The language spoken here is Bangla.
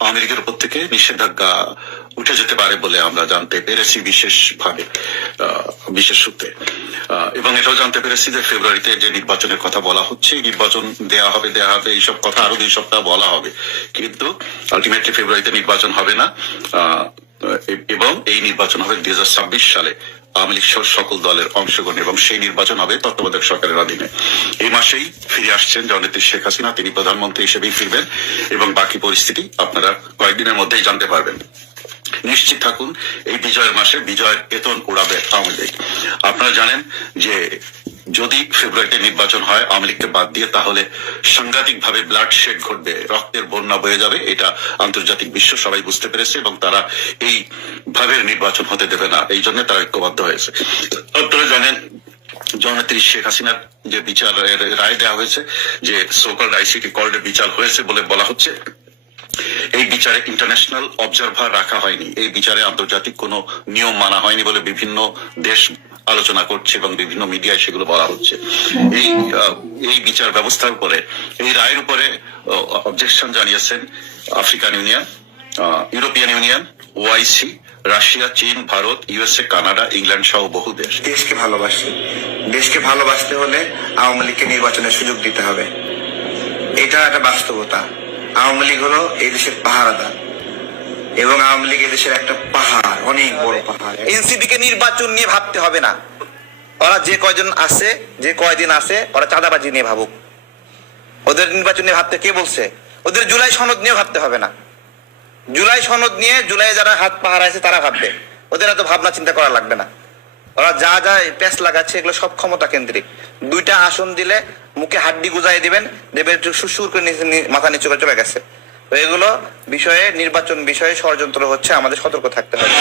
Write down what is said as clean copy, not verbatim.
আওয়ামী লীগের উপর থেকে নিষেধাজ্ঞা উঠে যেতে পারে বলে আমরা জানতে পেরেছি বিশেষভাবে, বিশেষ সূত্রে। এবং এটাও জানতে পেরেছি যে ফেব্রুয়ারিতে যে নির্বাচনের কথা বলা হচ্ছে, নির্বাচন দেয়া হবে এইসব কথা আরো 2 সপ্তাহ বলা হবে, কিন্তু আলটিমেটলি ফেব্রুয়ারিতে নির্বাচন হবে না। এবং এই নির্বাচন হবে 2026 সালে আওয়ামী লীগ সকল দলের অংশগ্রহণ, এবং সেই নির্বাচন হবে তত্ত্বাবধায়ক সরকারের অধীনে। এই মাসেই ফিরে আসছেন জননেত্রী শেখ হাসিনা, তিনি প্রধানমন্ত্রী হিসেবেই ফিরবেন, এবং বাকি পরিস্থিতি আপনারা কয়েকদিনের মধ্যেই জানতে পারবেন। নিশ্চিত থাকুন, এই বিজয়ের মাসে বিজয়ের বেতন উড়াবে আওয়ামী লীগ। আপনারা জানেন যে যদি ফেব্রুয়ারিতে নির্বাচন হয় আওয়ামী লীগকে বাদ দিয়ে, তাহলে সাংঘাতিক ভাবে ব্লাড শেড ঘটবে, রক্তের বন্যা বয়ে যাবে। এটা আন্তর্জাতিক বিশ্ব সবাই বুঝতে পেরেছে, এবং তারা এই ভাবে নির্বাচন হতে দেবে না, এই জন্য তারা ঐক্যবদ্ধ হয়েছে। আপনারা জানেন জননেত্রী শেখ হাসিনার যে বিচারের রায় দেওয়া হয়েছে, যে সোকল্ড আইসিটি কল্ডে বিচার হয়েছে বলে বলা হচ্ছে, এই বিচারে ইন্টারন্যাশনাল অবজারভার রাখা হয়নি, এই বিচারে আন্তর্জাতিক কোনো নিয়ম মানা হয়নি বলে বিভিন্ন দেশ আলোচনা করছে, এবং বিভিন্ন মিডিয়ায় সেগুলো বলা হচ্ছে। এই বিচার ব্যবস্থার উপরে, এই রায়ের উপরে অবজেকশন জানিয়েছেন African union, European union, OIC, Russia, চীন, ভারত, ইউএসএ, কানাডা, ইংল্যান্ড সহ বহু দেশ। দেশকে ভালোবাসতে হলে আওয়ামী লীগকে নির্বাচনের সুযোগ দিতে হবে, এটা একটা বাস্তবতা। আওয়ামী লীগ হলো এই দেশের পাহারাদার, এবং আওয়ামী লীগ এদেশের একটা পাহাড়, অনেক বড় পাহাড়। এনসিপি কে নির্বাচন নিয়ে ভাবতে হবে না, ওরা যে কয়জন আছে, যে কয়দিন আছে, ওরা চাঁদাবাজি নিয়ে ভাবুক। ওদের নির্বাচন নিয়ে ভাবতে কে বলছে? ওদের জুলাই সনদ নিয়ে ভাবতে হবে না। জুলাই সনদ নিয়ে জুলাই যারা হাত পাহারা আছে তারা ভাববে, ওদের এত ভাবনা চিন্তা করা লাগবে না। ওরা যা যা প্যাস লাগাচ্ছে এগুলো সব ক্ষমতা কেন্দ্রিক। 2টা আসন দিলে মুখে হাড্ডি গুজাই দিবেন, দেবের সুসুর করে মাথা নিচু করে চলে গেছে। তো এগুলো বিষয়ে, নির্বাচন বিষয়ে ষড়যন্ত্র হচ্ছে, আমাদের সতর্ক থাকতে হবে।